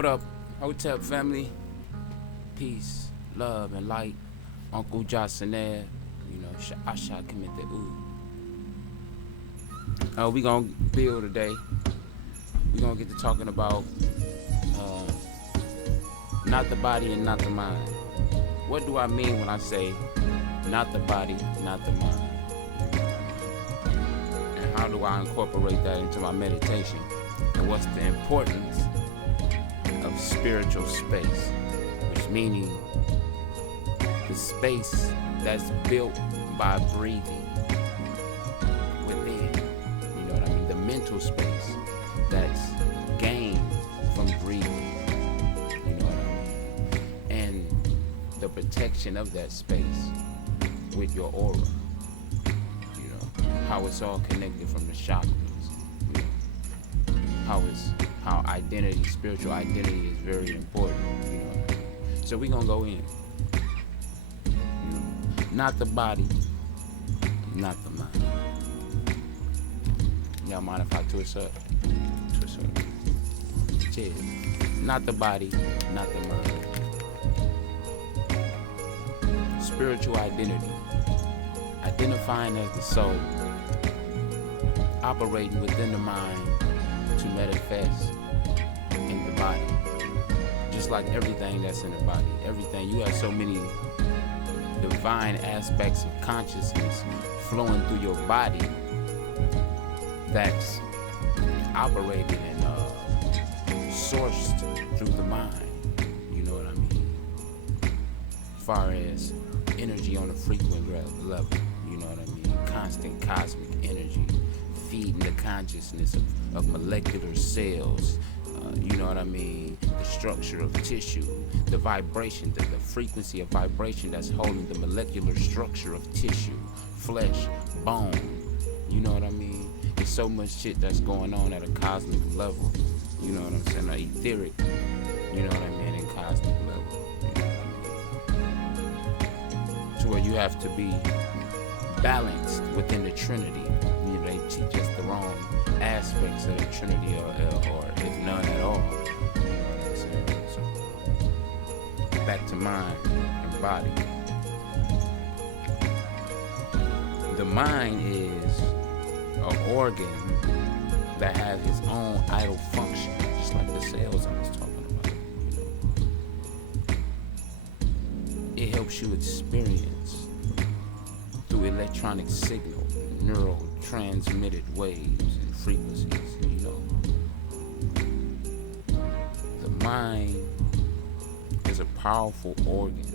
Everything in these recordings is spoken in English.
What up, Hotep family? Peace, love, and light. Uncle Jocelyn, Asha Committed. We gonna build today. We gonna get to talking about not the body and not the mind. What do I mean when I say not the body, not the mind? And how do I incorporate that into my meditation? And what's the importance of spiritual space? Which meaning the space that's built by breathing within. You know what I mean? The mental space that's gained from breathing. You know what I mean? And the protection of that space with your aura. You know, how it's all connected from the chakras. You know, how identity, spiritual identity is very important. You know what I mean? So we're gonna go in. You know, not the body, not the mind. Y'all mind if I twist up? Twist up. Cheers. Not the body, not the mind. Spiritual identity. Identifying as the soul. Operating within the mind to manifest in the body. Just like everything that's in the body. Everything. You have so many divine aspects of consciousness flowing through your body that's operated and sourced through the mind. You know what I mean? As far as energy on a frequent level, you know what I mean? Constant cosmic energy feeding the consciousness of molecular cells. You know what I mean? The structure of tissue, the vibration, the frequency of vibration that's holding the molecular structure of tissue, flesh, bone. You know what I mean? There's so much shit that's going on at a cosmic level. You know what I'm saying? Or etheric. You know what I mean? In cosmic level. You know what I mean? To where you have to be balanced within the Trinity. You know, they teach us the wrong aspects of the Trinity, or if none at all. You know what I'm saying? So back to mind and body. The mind is an organ that has its own idle function, just like the cells I was talking about. You know? It helps you experience through electronic signal, neurotransmitted waves and frequencies, you know. The mind is a powerful organ.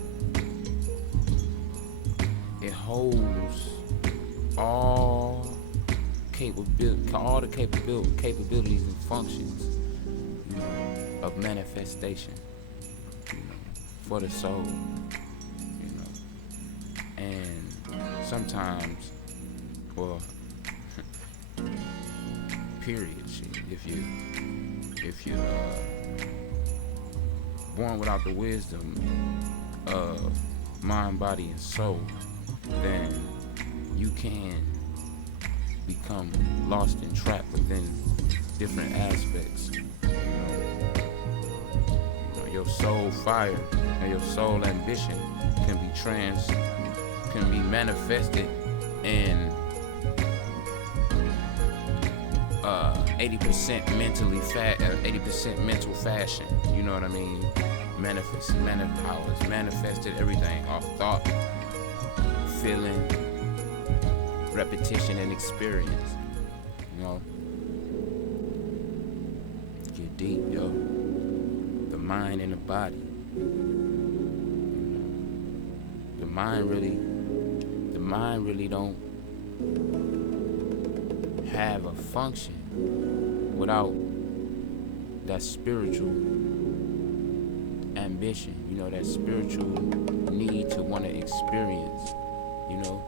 It holds all the capabilities and functions, you know, of manifestation, you know, for the soul, you know. And sometimes, well, period, shit, if you're born without the wisdom of mind, body, and soul, then you can become lost and trapped within different aspects. You know, your soul fire and your soul ambition can be manifested in 80% 80% mental fashion. You know what I mean? How it's manifested everything off thought, feeling, repetition, and experience. You know, get deep, yo. The mind and the body. The mind really don't have a function without that spiritual ambition, you know, that spiritual need to want to experience, you know.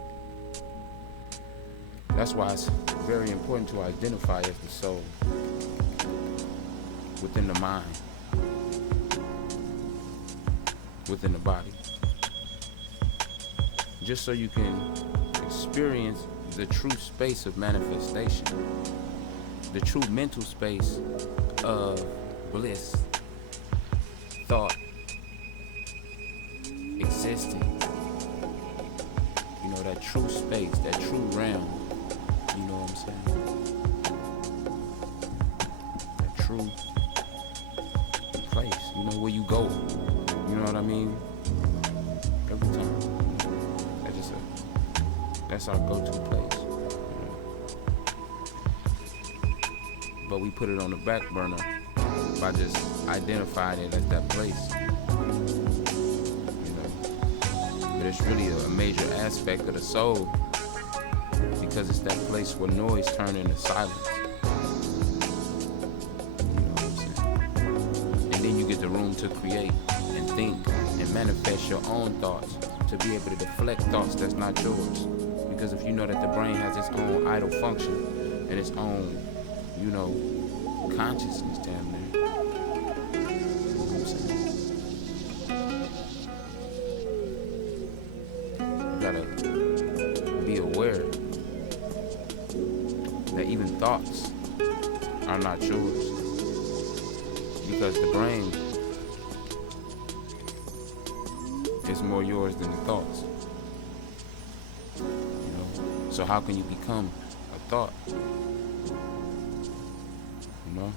That's why it's very important to identify as the soul within the mind, within the body, just so you can experience the true space of manifestation, the true mental space of bliss, thought existing. You know, that true space, that true realm. You know what I'm saying? That true place. You know, where you go. You know what I mean? Every time. That's our go-to place. You know? But we put it on the back burner by just identifying it as that place. You know? But it's really a major aspect of the soul, because it's that place where noise turns into silence. You know what I'm saying? And then you get the room to create and think and manifest your own thoughts, to be able to deflect thoughts that's not yours. Because if you know that the brain has its own idle function and its own, you know, consciousness down there. You know what I'm saying? You gotta be aware that even thoughts are not yours. Because the brain is more yours than the thoughts. So how can you become a thought? You know?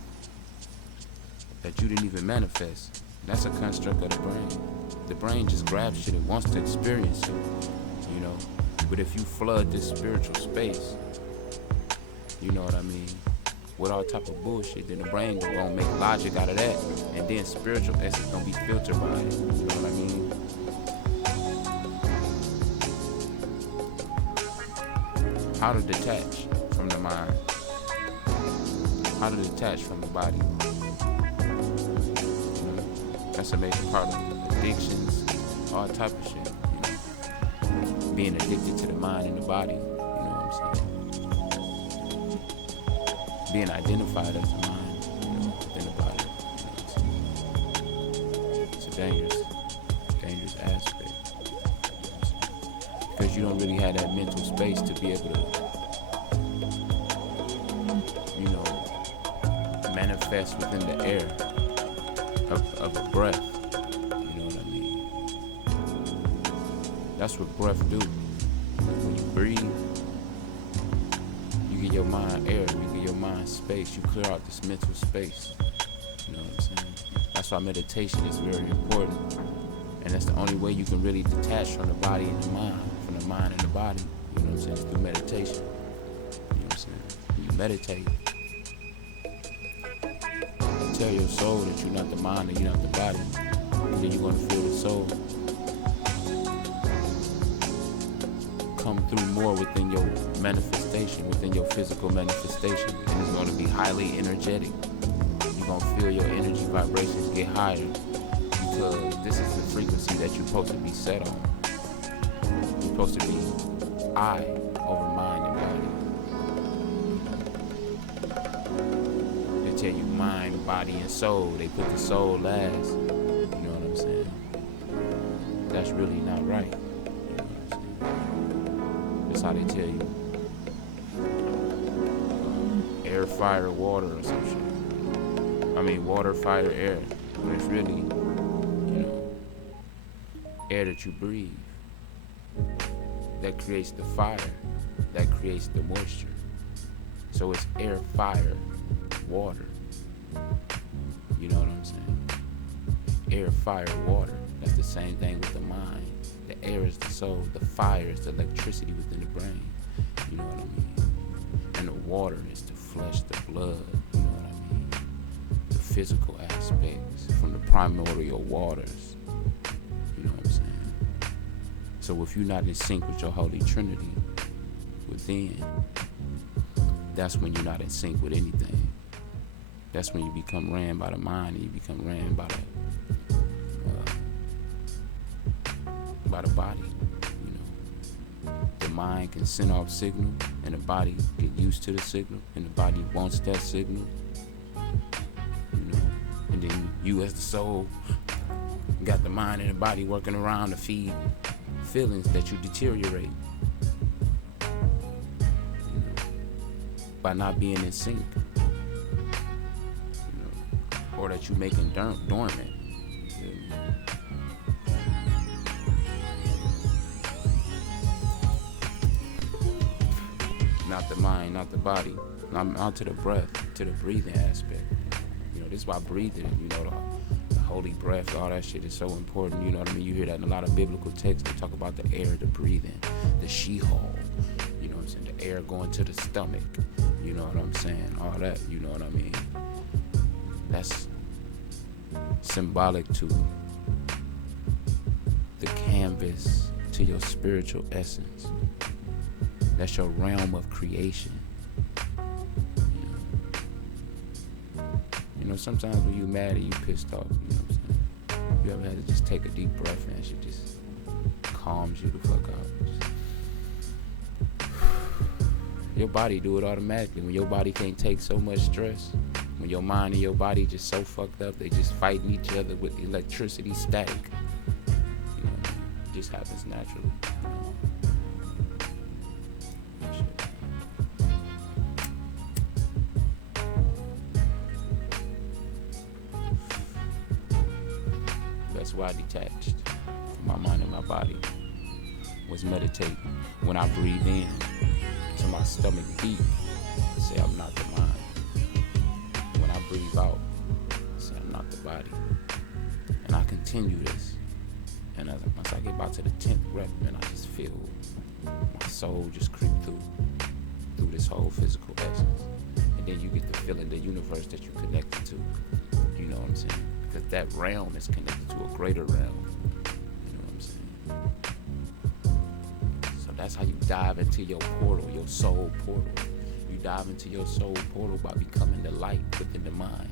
That you didn't even manifest. That's a construct of the brain. The brain just grabs shit and wants to experience it. You know? But if you flood this spiritual space, you know what I mean, with all type of bullshit, then the brain gonna make logic out of that. And then spiritual essence gonna be filtered by it. You know what I mean? How to detach from the mind. How to detach from the body. You know, that's a major part of addictions, all type of shit. You know, being addicted to the mind and the body. You know what I'm saying? Being identified as the mind, you know, within the body. You know, it's a dangerous aspect. Because you don't really have that mental space to be able to, you know, manifest within the air of a breath. You know what I mean? That's what breath do. When you breathe, you give your mind air, you give your mind space, you clear out this mental space. You know what I'm saying? That's why meditation is very important. And that's the only way you can really detach from the body and the mind. From the mind and the body, you know what I'm saying, through meditation. You know what I'm saying? When you meditate, you tell your soul that you're not the mind and you're not the body. And then you're gonna feel the soul come through more within your manifestation, within your physical manifestation. And it's gonna be highly energetic. You're gonna feel your energy vibrations get higher, because this is the frequency that you're supposed to be set on. You're supposed to be I over mind and body. They tell you mind, body, and soul. They put the soul last. You know what I'm saying? That's really not right. You know what I'm saying? That's how they tell you. Air, fire, water, or some shit. I mean, water, fire, air. But it's really, you know, air that you breathe. That creates the fire, that creates the moisture. So it's air, fire, water. You know what I'm saying? Air, fire, water. That's the same thing with the mind. The air is the soul, the fire is the electricity within the brain. You know what I mean? And the water is the flesh, the blood. You know what I mean? The physical aspects from the primordial waters. You know what I'm saying? So if you're not in sync with your Holy Trinity within, that's when you're not in sync with anything. That's when you become ran by the mind and you become ran by the body. You know, the mind can send off signal and the body get used to the signal and the body wants that signal. You know, and then you as the soul got the mind and the body working around to feed feelings that you deteriorate, you know, by not being in sync, you know, or that you making dormant. feel me? Not the mind, not the body. I'm out to the breath, to the breathing aspect. You know, this is why breathing, you know, the holy breath, all that shit is so important. You know what I mean? You hear that in a lot of biblical texts. They talk about the air, the breathing, the Sheol. You know what I'm saying? The air going to the stomach. You know what I'm saying? All that, you know what I mean? That's symbolic to the canvas, to your spiritual essence. That's your realm of creation. You know, sometimes when you mad or you pissed off, you know what I'm saying? You ever had to just take a deep breath and shit just calms you the fuck out. Your body do it automatically. When your body can't take so much stress, when your mind and your body just so fucked up, they just fighting each other with electricity static. You know, it just happens naturally. You know? That's why I detached from my mind and my body, was meditating. When I breathe in to my stomach deep, I say I'm not the mind. When I breathe out, I say I'm not the body. And I continue this. And once I get back to the 10th rep, man, I just feel my soul just creep through this whole physical essence. And then you get the feeling, the universe that you're connected to. You know what I'm saying? Because that realm is connected to a greater realm. You know what I'm saying? So that's how you dive into your portal, your soul portal. You dive into your soul portal by becoming the light within the mind.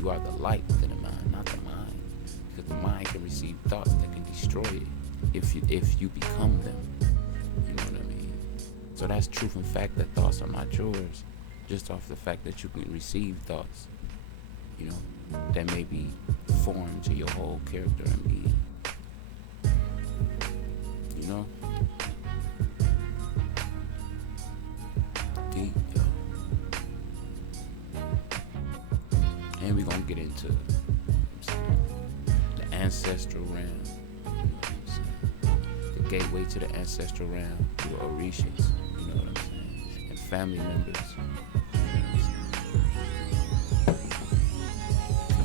You are the light within the mind, not the mind. Because the mind can receive thoughts that can destroy it if you become them. You know what I mean? So that's truth and fact that thoughts are not yours, just off the fact that you can receive thoughts, you know, that may be foreign to your whole character and being. You know? Deep, yo. And we're gonna get into the ancestral realm. You know what I'm saying? The gateway to the ancestral realm through Orishas, you know what I'm saying? And family members.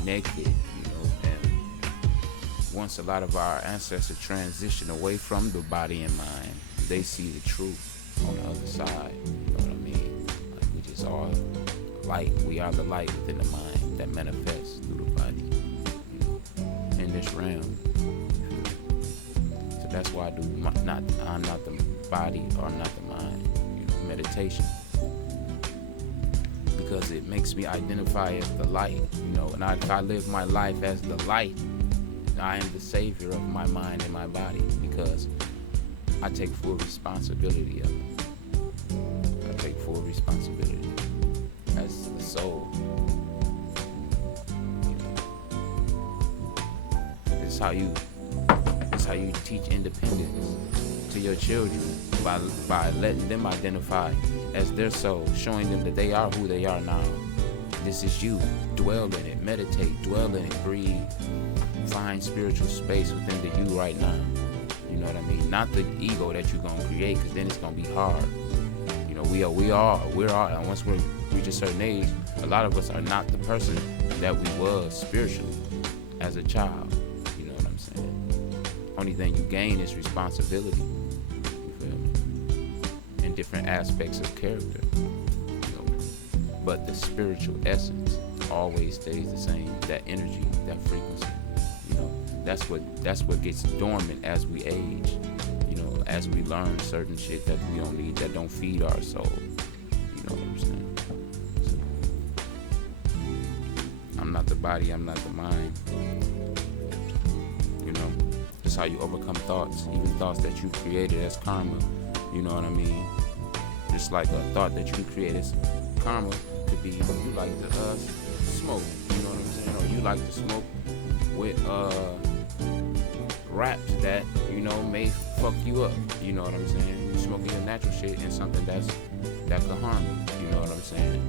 Connected, you know, and once a lot of our ancestors transition away from the body and mind, they see the truth on the other side. You know what I mean? Like we just are light. We are the light within the mind that manifests through the body, you know, in this realm. So that's why I do I'm not the body or not the mind, you know, meditation. Because it makes me identify as the light, you know, and I live my life as the light. I am the savior of my mind and my body because I take full responsibility of it. I take full responsibility as the soul. You know, it's how you teach independence to your children by letting them identify as their soul, showing them that they are who they are now. This is you. Dwell in it, meditate, dwell in it, breathe. Find spiritual space within the you right now. You know what I mean? Not the ego that you're gonna create, because then it's gonna be hard. You know, we're all, and once we reach a certain age, a lot of us are not the person that we was spiritually as a child. You know what I'm saying? Only thing you gain is responsibility. In different aspects of character, you know, but the spiritual essence always stays the same. That energy, that frequency, you know, that's what gets dormant as we age. You know, as we learn certain shit that we don't need, that don't feed our soul. You know what I'm saying? So, I'm not the body, I'm not the mind. You know, that's how you overcome thoughts, even thoughts that you created as karma. You know what I mean? Just like a thought that you create as karma could be, you like to smoke. You know what I'm saying? Or you like to smoke with raps that, you know, may fuck you up. You know what I'm saying? You're smoking your natural shit and something that could harm you. You know what I'm saying?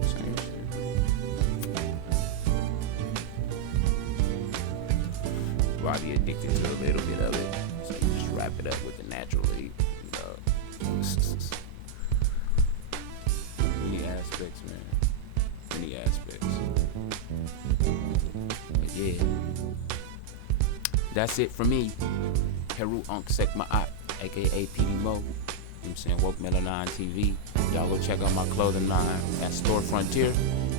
Same shit. everybody addicted to a little bit of it. So you just wrap it up with the naturally, many aspects, man. Many aspects. But yeah. That's it for me. Heru Unk Sek Ma'at, aka PETEY Mo. You know what I'm saying? Woke Melanin TV. Y'all go check out my clothing line at Store Frontier.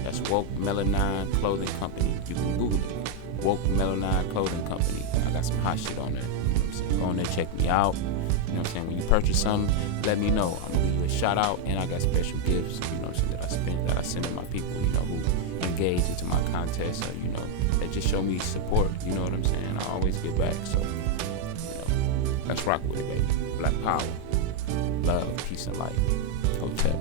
That's Woke Melanin Clothing Company. You can Google it. Woke Melanin Clothing Company. I got some hot shit on there. You know what I'm saying? Go on there, check me out. You know what I'm saying? When you purchase something, let me know. I'm gonna give you a shout out, and I got special gifts, you know what I'm saying, that I send to my people, you know, who engage into my contest, or, you know, that just show me support, you know what I'm saying? I always get back, so, you know, let's rock with it, baby. Black power, love, peace, and light. Hotel.